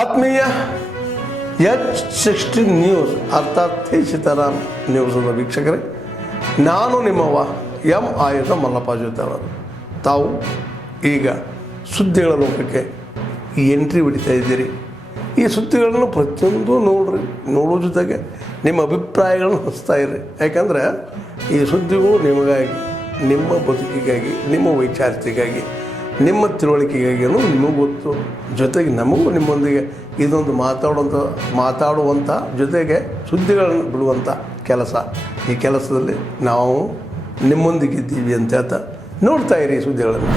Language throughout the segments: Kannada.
ಆತ್ಮೀಯ H60 ನ್ಯೂಸ್ ಅರ್ಥಾತ್ ತಿ ಸೀತಾರಾಮ್ ನ್ಯೂಸದ ವೀಕ್ಷಕರೇ, ನಾನು ನಿಮ್ಮವ ಎಂ ಆಯುಧ ಮಲ್ಲಪ್ಪ ಜೊತೆಯವರು. ತಾವು ಈಗ ಸುದ್ದಿಗಳ ಲೋಕಕ್ಕೆ ಎಂಟ್ರಿ ಹೊಡಿತಾ ಇದ್ದೀರಿ. ಈ ಸುದ್ದಿಗಳನ್ನು ಪ್ರತಿಯೊಂದು ನೋಡೋ ಜೊತೆಗೆ ನಿಮ್ಮ ಅಭಿಪ್ರಾಯಗಳನ್ನು ಹಂಚ್ತಾ ಇರಿ. ಯಾಕಂದರೆ ಈ ಸುದ್ದಿಗಳು ನಿಮಗಾಗಿ, ನಿಮ್ಮ ಬದುಕಿಗಾಗಿ, ನಿಮ್ಮ ವೈಚಾರಿಕೆಗಾಗಿ, ನಿಮ್ಮ ತಿಳುವಳಿಕೆಗಾಗಿಯೂ ನಿಮಗೂ ಗೊತ್ತು. ಜೊತೆಗೆ ನಮಗೂ ನಿಮ್ಮೊಂದಿಗೆ ಇದೊಂದು ಮಾತಾಡುವಂಥ ಜೊತೆಗೆ ಸುದ್ದಿಗಳನ್ನು ಬಿಡುವಂಥ ಕೆಲಸ. ಈ ಕೆಲಸದಲ್ಲಿ ನಾವು ನಿಮ್ಮೊಂದಿಗಿದ್ದೀವಿ ಅಂತ ಹೇಳ್ತಾ ನೋಡ್ತಾ ಇರಿ ಈ ಸುದ್ದಿಗಳನ್ನು.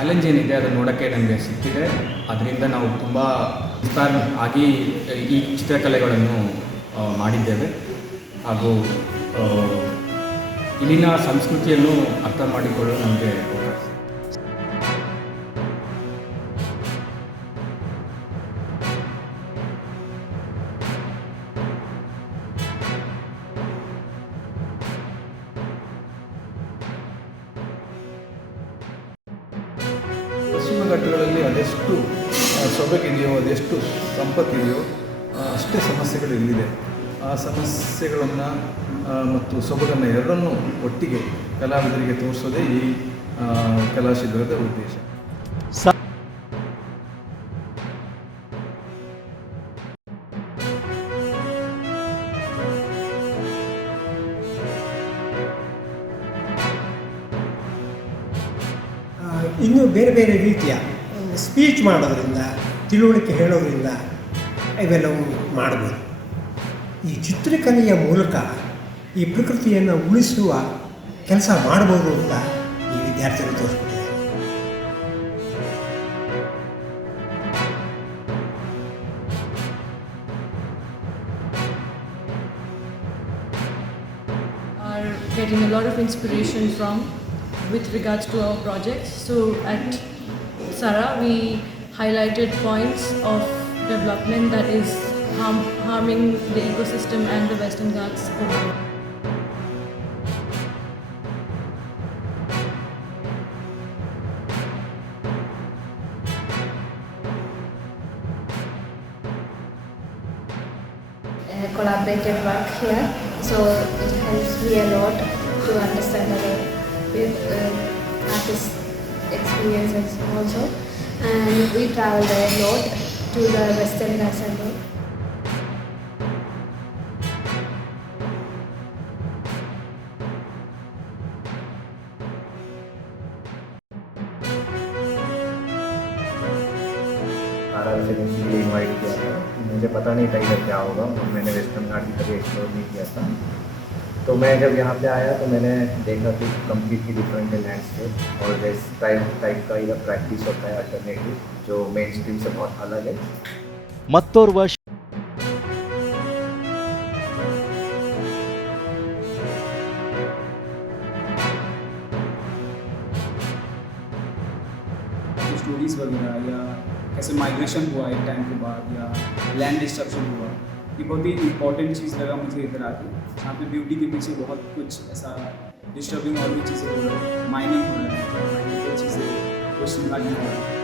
ಚಾಲೆಂಜ್ ಏನಿದೆ ಅದು ನೋಡೋಕ್ಕೆ ನಮಗೆ ಸಿಕ್ಕಿದೆ. ಅದರಿಂದ ನಾವು ತುಂಬ ವಿಸ್ತಾರ ಆಗಿ ಈ ಚಿತ್ರಕಲೆಗಳನ್ನು ಮಾಡಿದ್ದೇವೆ. ಹಾಗೂ ಇಲ್ಲಿನ ಸಂಸ್ಕೃತಿಯನ್ನು ಅರ್ಥ ಮಾಡಿಕೊಳ್ಳಲು ನಮಗೆ ಅವಕಾಶ. ಪಶ್ಚಿಮ ಘಟ್ಟಗಳಲ್ಲಿ ಅದೆಷ್ಟು ಸೊಬಗಿದೆಯೋ, ಅದೆಷ್ಟು ಸಂಪತ್ತಿದೆಯೋ ಅಷ್ಟೇ ಸಮಸ್ಯೆಗಳು ಇಲ್ಲಿದೆ. ಆ ಸಮಸ್ಯೆಗಳನ್ನು ಮತ್ತು ಸೊಬಗನ್ನು ಎರಡನ್ನೂ ಒಟ್ಟಿಗೆ ಕಲಾವಿದರಿಗೆ ತೋರಿಸೋದೇ ಈ ಕಲಾ ಶಿಬಿರದ ಉದ್ದೇಶ. ಇನ್ನೂ ಬೇರೆ ಬೇರೆ ರೀತಿಯ ಸ್ಪೀಚ್ ಮಾಡೋದರಿಂದ, ತಿಳುವಳಿಕೆ ಹೇಳೋದ್ರಿಂದ ಇವೆಲ್ಲವೂ ಮಾಡ್ಬೋದು. ಈ ಚಿತ್ರಕಲೆಯ ಮೂಲಕ ಈ ಪ್ರಕೃತಿಯನ್ನು ಉಳಿಸುವ ಕೆಲಸ ಮಾಡ್ಬೋದು ಅಂತ ಈ ವಿದ್ಯಾರ್ಥಿಗಳು ತೋರಿಸ್ಬಿಟ್ಟಿದ್ದಾರೆ. Are getting a lot of inspiration from with regards to our projects. So at Sara we highlighted points of development that is harming the ecosystem and the Western Ghats overall. Collaborative work here, so it helps me a lot to understand other artist experiences also. And we traveled a lot to the Western Ghats and all. Sara Film invite किया था। मुझे पता नहीं था इधर क्या होगा और मैंने वेस्टर्न घाट की कभी एक्सप्लोर नहीं किया था। तो मैं जब यहाँ पे आया तो मैंने देखा कि कम्प्लीटली डिफरेंट है लैंडस्केप और इस टाइप का इधर प्रैक्टिस होता है अल्टरनेटिव जो मेन स्ट्रीम से बहुत अलग है। ಮತ್ತೋರ್ವ स्टोरीज़ वगैरह या कैसे माइग्रेशन हुआ एक टाइम के बाद या लैंड डिस्ट्रक्शन हुआ, ये बहुत ही इंपॉर्टेंट चीज़ लगा मुझे इधर आके। यहाँ पे ब्यूटी के पीछे बहुत कुछ ऐसा डिस्टर्बिंग और भी चीज़ें हो रही है, माइनिंग हो रहा है, माइनिंग की चीज़ें क्वेश्चन मार्क हो रहा है।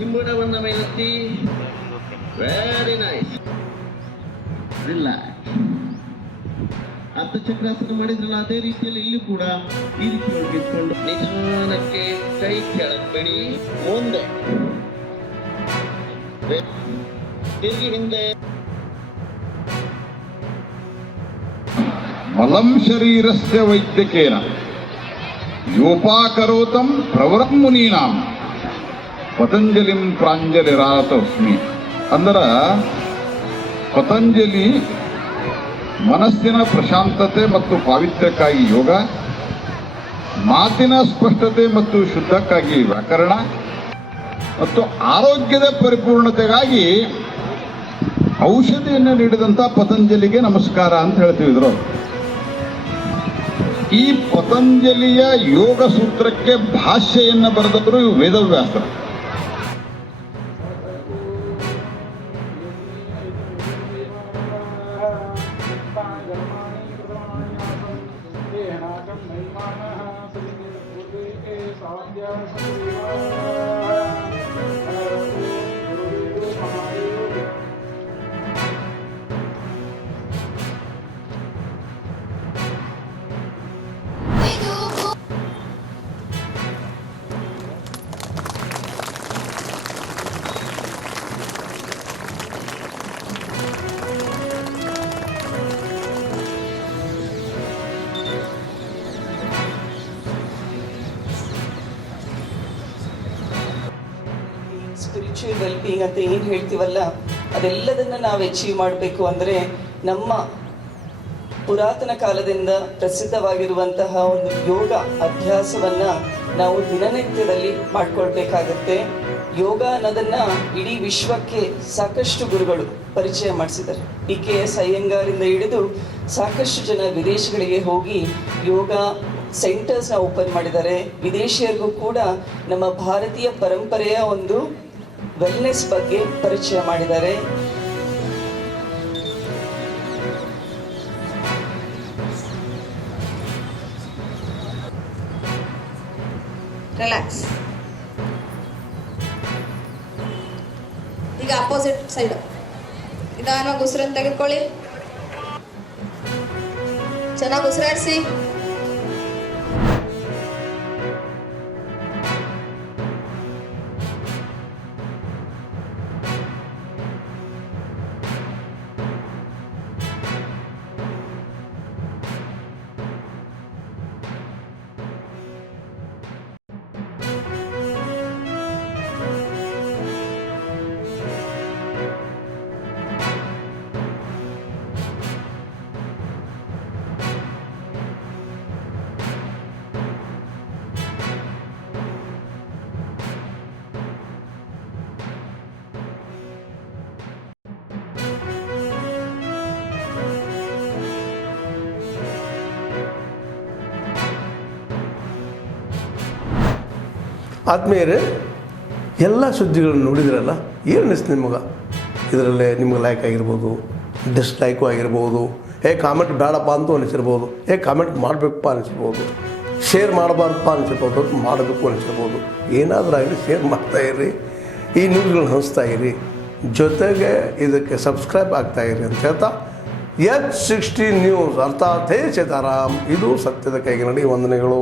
ಹಿಂಬುಡವನ್ನು ಮೇಲೆತ್ತಿ ವೆರಿ ನೈಸ್ ರಿಲ್ಯಾಕ್ಸ್. ಅರ್ಥಚಕ್ರಾಸನ ಮಾಡಿದ್ರಲ್ಲ ಅದೇ ರೀತಿಯಲ್ಲಿ ಇಲ್ಲಿ ಕೂಡ ಈ ರೀತಿ ಒಳಗಿಟ್ಕೊಂಡು ನಿಧಾನಕ್ಕೆ ಕೈ ಕೆಳಗಡಿ ಮುಂದೆ ತಿರುಗಿ ಹಿಂದೆ. ಮಲಂ ಶರೀರಸ್ಯ ವೈದ್ಯಕೇನ ಯೋಪಾಕರೋತಂ ಪ್ರವರಂ ಮುನೀನಾಂ ಪತಂಜಲಿಂ ಪ್ರಾಂಜಲಿರಾತಸ್ಮಿ. ಅಂದ್ರೆ ಪತಂಜಲಿ ಮನಸ್ಸಿನ ಪ್ರಶಾಂತತೆ ಮತ್ತು ಪಾವಿತ್ರ್ಯಕ್ಕಾಗಿ ಯೋಗ, ಮಾತಿನ ಸ್ಪಷ್ಟತೆ ಮತ್ತು ಶುದ್ಧಕ್ಕಾಗಿ ವ್ಯಾಕರಣ ಮತ್ತು ಆರೋಗ್ಯದ ಪರಿಪೂರ್ಣತೆಗಾಗಿ ಔಷಧಿಯನ್ನು ನೀಡಿದಂಥ ಪತಂಜಲಿಗೆ ನಮಸ್ಕಾರ ಅಂತ ಹೇಳ್ತಿದ್ರು. ಈ ಪತಂಜಲಿಯ ಯೋಗ ಸೂತ್ರಕ್ಕೆ ಭಾಷ್ಯವನ್ನು ಬರೆದವರು ವೇದವ್ಯಾಸರು. ಸ್ಪಿರಿಚುವಲ್ ವೆಲ್ಬೀಯಿಂಗ್ ಅಂತ ಏನು ಹೇಳ್ತೀವಲ್ಲ, ಅದೆಲ್ಲದನ್ನು ನಾವು ಅಚೀವ್ ಮಾಡಬೇಕು ಅಂದರೆ ನಮ್ಮ ಪುರಾತನ ಕಾಲದಿಂದ ಪ್ರಸಿದ್ಧವಾಗಿರುವಂತಹ ಒಂದು ಯೋಗ ಅಭ್ಯಾಸವನ್ನು ನಾವು ದಿನನಿತ್ಯದಲ್ಲಿ ಮಾಡ್ಕೊಳ್ಬೇಕಾಗತ್ತೆ. ಯೋಗ ಅನ್ನೋದನ್ನು ಇಡೀ ವಿಶ್ವಕ್ಕೆ ಸಾಕಷ್ಟು ಗುರುಗಳು ಪರಿಚಯ ಮಾಡಿಸಿದ್ದಾರೆ. PKS ಅಯ್ಯಂಗಾರಿಂದ ಹಿಡಿದು ಸಾಕಷ್ಟು ಜನ ವಿದೇಶಗಳಿಗೆ ಹೋಗಿ ಯೋಗ ಸೆಂಟರ್ಸ್ನ ಓಪನ್ ಮಾಡಿದ್ದಾರೆ. ವಿದೇಶಿಯರಿಗೂ ಕೂಡ ನಮ್ಮ ಭಾರತೀಯ ಪರಂಪರೆಯ ಒಂದು ವೆಲ್ನೆಸ್ ಬಗ್ಗೆ ಪರಿಚಯ ಮಾಡಿದ್ದಾರೆ. ರಿಲ್ಯಾಕ್ಸ್. ಈಗ ಅಪೋಸಿಟ್ ಸೈಡ್ ನಿಧಾನವಾಗಿ ಉಸಿರನ್ನು ತೆಗೆದುಕೊಳ್ಳಿ, ಚೆನ್ನಾಗಿ ಉಸಿರಾಡಿಸಿ. ಆದ್ಮೇಲೆ ಎಲ್ಲ ಸುದ್ದಿಗಳನ್ನು ನೋಡಿದ್ರಲ್ಲ, ಏನು ಅನಿಸ್ತು ನಿಮಗೆ? ಇದರಲ್ಲೇ ನಿಮ್ಗೆ ಲೈಕ್ ಆಗಿರ್ಬೋದು, ಡಿಸ್ಲೈಕು ಆಗಿರ್ಬೋದು, ಕಾಮೆಂಟ್ ಬೇಡಪ್ಪ ಅಂತೂ ಅನಿಸಿರ್ಬೋದು, ಕಾಮೆಂಟ್ ಮಾಡಬೇಕಪ್ಪ ಅನಿಸಿರ್ಬೋದು, ಶೇರ್ ಮಾಡಬಾರ್ದಪ್ಪ ಅನಿಸಿರ್ಬೋದು, ಮಾಡಬೇಕು ಅನಿಸಿರ್ಬೋದು. ಏನಾದರೂ ಆಗಲಿ ಶೇರ್ ಮಾಡ್ತಾಯಿರಿ, ಈ ನ್ಯೂಸ್ಗಳನ್ನ ಹಂಚ್ತಾಯಿರಿ, ಜೊತೆಗೆ ಇದಕ್ಕೆ ಸಬ್ಸ್ಕ್ರೈಬ್ ಆಗ್ತಾಯಿರಿ ಅಂತ ಹೇಳ್ತಾ H16 ನ್ಯೂಸ್ ಅರ್ಥಾತ್ ಹೇ ಸೀತಾರಾಮ್, ಇದು ಸತ್ಯದ ಕೈಗೆ ನಡಿ. ವಂದನೆಗಳು.